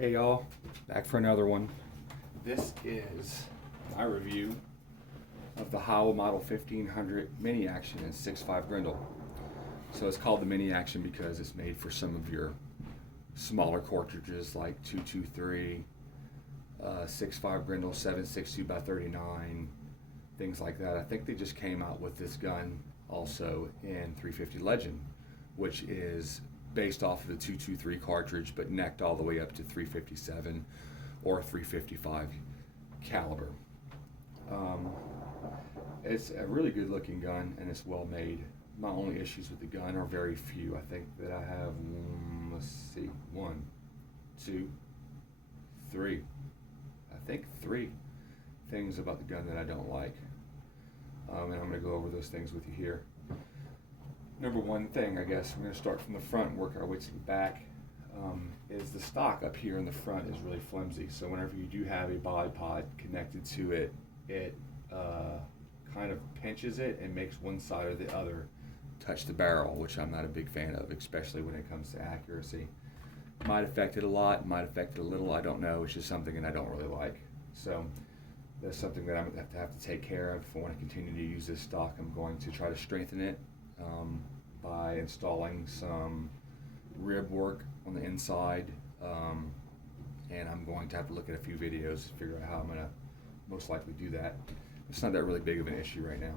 Hey y'all, back for another one. This is my review of the Howa Model 1500 Mini Action in 6.5 Grendel. So it's called the Mini Action because it's made for some of your smaller cartridges like 223, 6.5 Grendel 7.62 by 39, things like that. I think they just came out with this gun also in 350 Legend, which is based off of the 223 cartridge but necked all the way up to 357 or 355 caliber. It's a really good looking gun and it's well made. My only issues with the gun are very few. I think that I have, one, two, three. I think three things about the gun that I don't like. And I'm going to go over those things with you here. Number one thing, I guess, we're going to start from the front and work our way to the back, is the stock up here in the front is really flimsy. So whenever you do have a bipod connected to it, it kind of pinches it and makes one side or the other touch the barrel, which I'm not a big fan of, especially when it comes to accuracy. Might affect it a lot, might affect it a little, I don't know. It's just something that I don't really like. So that's something that I'm going to have to take care of. If I want to continue to use this stock, I'm going to try to strengthen it by installing some rib work on the inside, and I'm going to have to look at a few videos to figure out how I'm going to most likely do that. It's not that really big of an issue right now.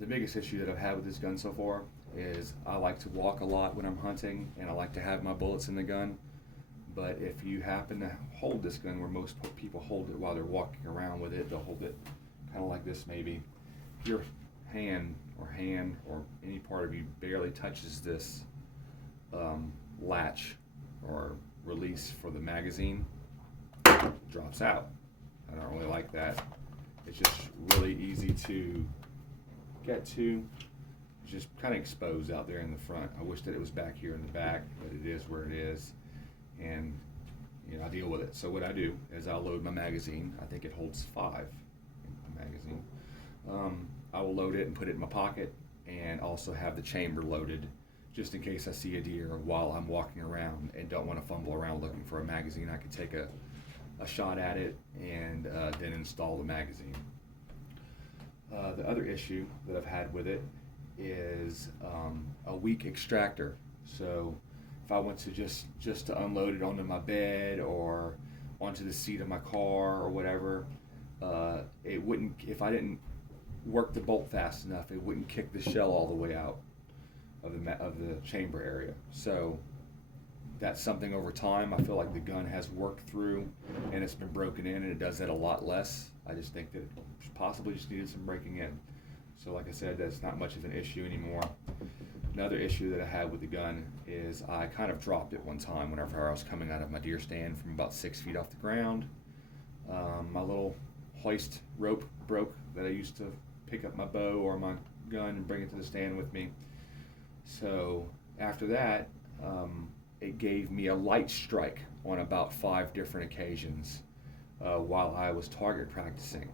The biggest issue that I've had with this gun so far is I like to walk a lot when I'm hunting, and I like to have my bullets in the gun. But if you happen to hold this gun where most people hold it while they're walking around with it, they'll hold it kind of like this maybe. If your hand or any part of you barely touches this latch or release for the magazine, it drops out. I don't really like that. It's just really easy to get to. It's just kind of exposed out there in the front. I wish that it was back here in the back, but it is where it is, and I deal with it. So what I do is I'll load my magazine. I think it holds 5 in the magazine. I will load it and put it in my pocket, and also have the chamber loaded just in case I see a deer while I'm walking around and don't want to fumble around looking for a magazine. I can take a shot at it and then install the magazine. The other issue that I've had with it is a weak extractor. So if I went to just to unload it onto my bed or onto the seat of my car or whatever, it wouldn't, if I didn't work the bolt fast enough, it wouldn't kick the shell all the way out of the chamber area. So that's something over time I feel like the gun has worked through, and it's been broken in, and it does that a lot less. I just think that it possibly just needed some breaking in. So like I said, that's not much of an issue anymore. Another issue that I had with the gun is I kind of dropped it one time whenever I was coming out of my deer stand from about 6 feet off the ground. My little hoist rope broke that I used to pick up my bow or my gun and bring it to the stand with me. So after that, it gave me a light strike on about 5 different occasions while I was target practicing.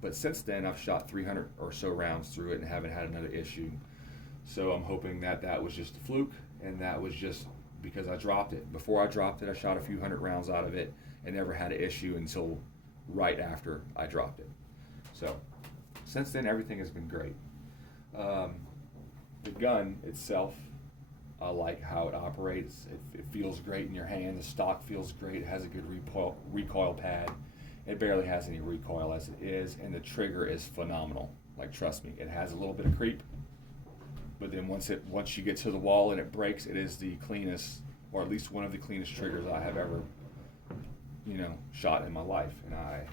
But since then, I've shot 300 or so rounds through it and haven't had another issue. So I'm hoping that that was just a fluke, and that was just because I dropped it. Before I dropped it, I shot a few hundred rounds out of it and never had an issue until right after I dropped it. So since then, everything has been great. The gun itself, I like how it operates. It feels great in your hand. The stock feels great. It has a good recoil pad. It barely has any recoil as it is, and the trigger is phenomenal. Like, trust me, it has a little bit of creep, but then once you get to the wall and it breaks, it is the cleanest, or at least one of the cleanest triggers I have ever, shot in my life, and I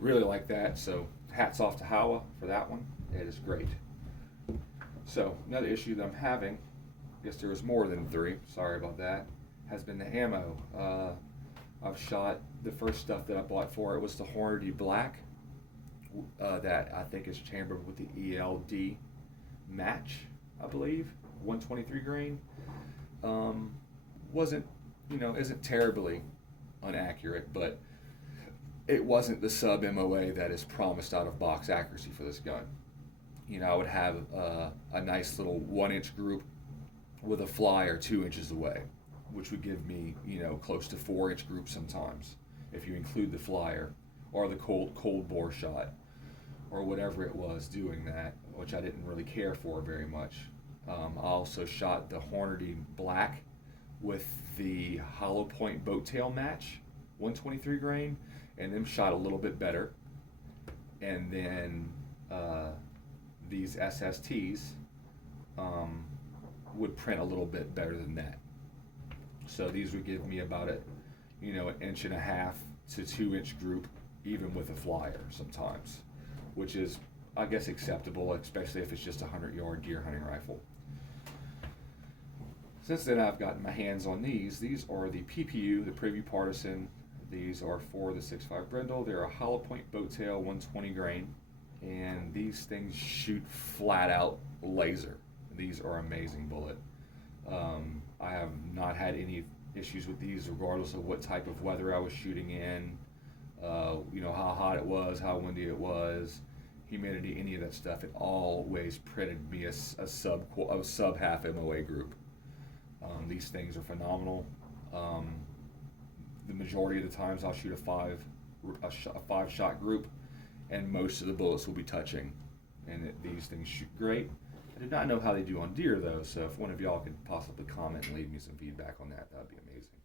really like that. So hats off to Howa for that one. It is great. So another issue that I'm having, I guess there was more than 3, sorry about that, has been the ammo. I've shot, the first stuff that I bought for it was the Hornady Black, that I think is chambered with the ELD match, I believe, 123 grain. Isn't terribly inaccurate, but it wasn't the sub MOA that is promised out of box accuracy for this gun. I would have a nice little 1-inch group with a flyer 2 inches away. which would give me, you know, close to 4-inch group sometimes, if you include the flyer or the cold bore shot or whatever it was doing that, which I didn't really care for very much. I also shot the Hornady Black with the hollow point boat tail match, 123 grain, and them shot a little bit better. And then these SSTs would print a little bit better than that. So these would give me about an 1.5 to 2-inch group, even with a flyer sometimes, which is, I guess, acceptable, especially if it's just a 100-yard deer hunting rifle. Since then, I've gotten my hands on these. These are the PPU, the Preview Partisan. These are for the 6.5 Grendel. They're a hollow point boat tail, 120 grain, and these things shoot flat out laser. These are amazing bullet. I have not had any issues with these, regardless of what type of weather I was shooting in, how hot it was, how windy it was, humidity, any of that stuff. It always printed me a sub half MOA group. These things are phenomenal. The majority of the times I'll shoot a 5-shot group, and most of the bullets will be touching, and these things shoot great. I did not know how they do on deer, though, so if one of y'all could possibly comment and leave me some feedback on that, that would be amazing.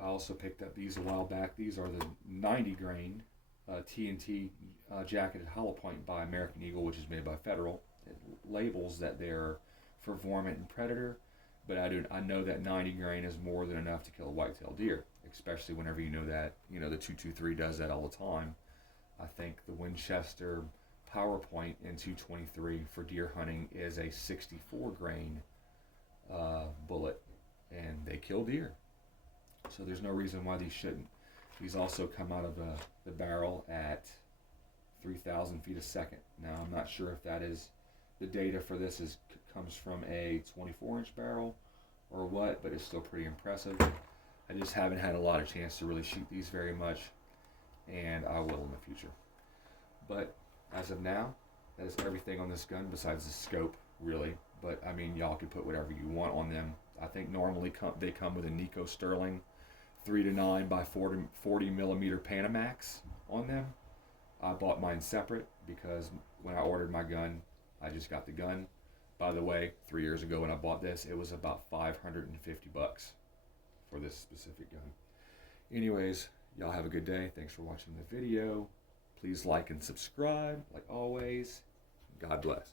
I also picked up these a while back. These are the 90 grain TNT jacketed hollow point by American Eagle, which is made by Federal. It labels that they're for varmint and predator, but I know that 90 grain is more than enough to kill a whitetail deer, especially whenever you know that, the 223 does that all the time. I think the Winchester PowerPoint in 223 for deer hunting is a 64 grain bullet, and they kill deer. So there's no reason why these shouldn't. These also come out of the barrel at 3,000 feet a second. Now, I'm not sure if that is, the data for this comes from a 24-inch barrel or what, but it's still pretty impressive. I just haven't had a lot of chance to really shoot these very much, and I will in the future. But as of now, that is everything on this gun besides the scope, really. But I mean, y'all can put whatever you want on them. I think normally they come with a Nico Sterling 3-9 by 40 millimeter Panamax on them. I bought mine separate because when I ordered my gun, I just got the gun. By the way, 3 years ago when I bought this, it was about $550 for this specific gun. Anyways, y'all have a good day. Thanks for watching the video. Please like and subscribe, like always. God bless.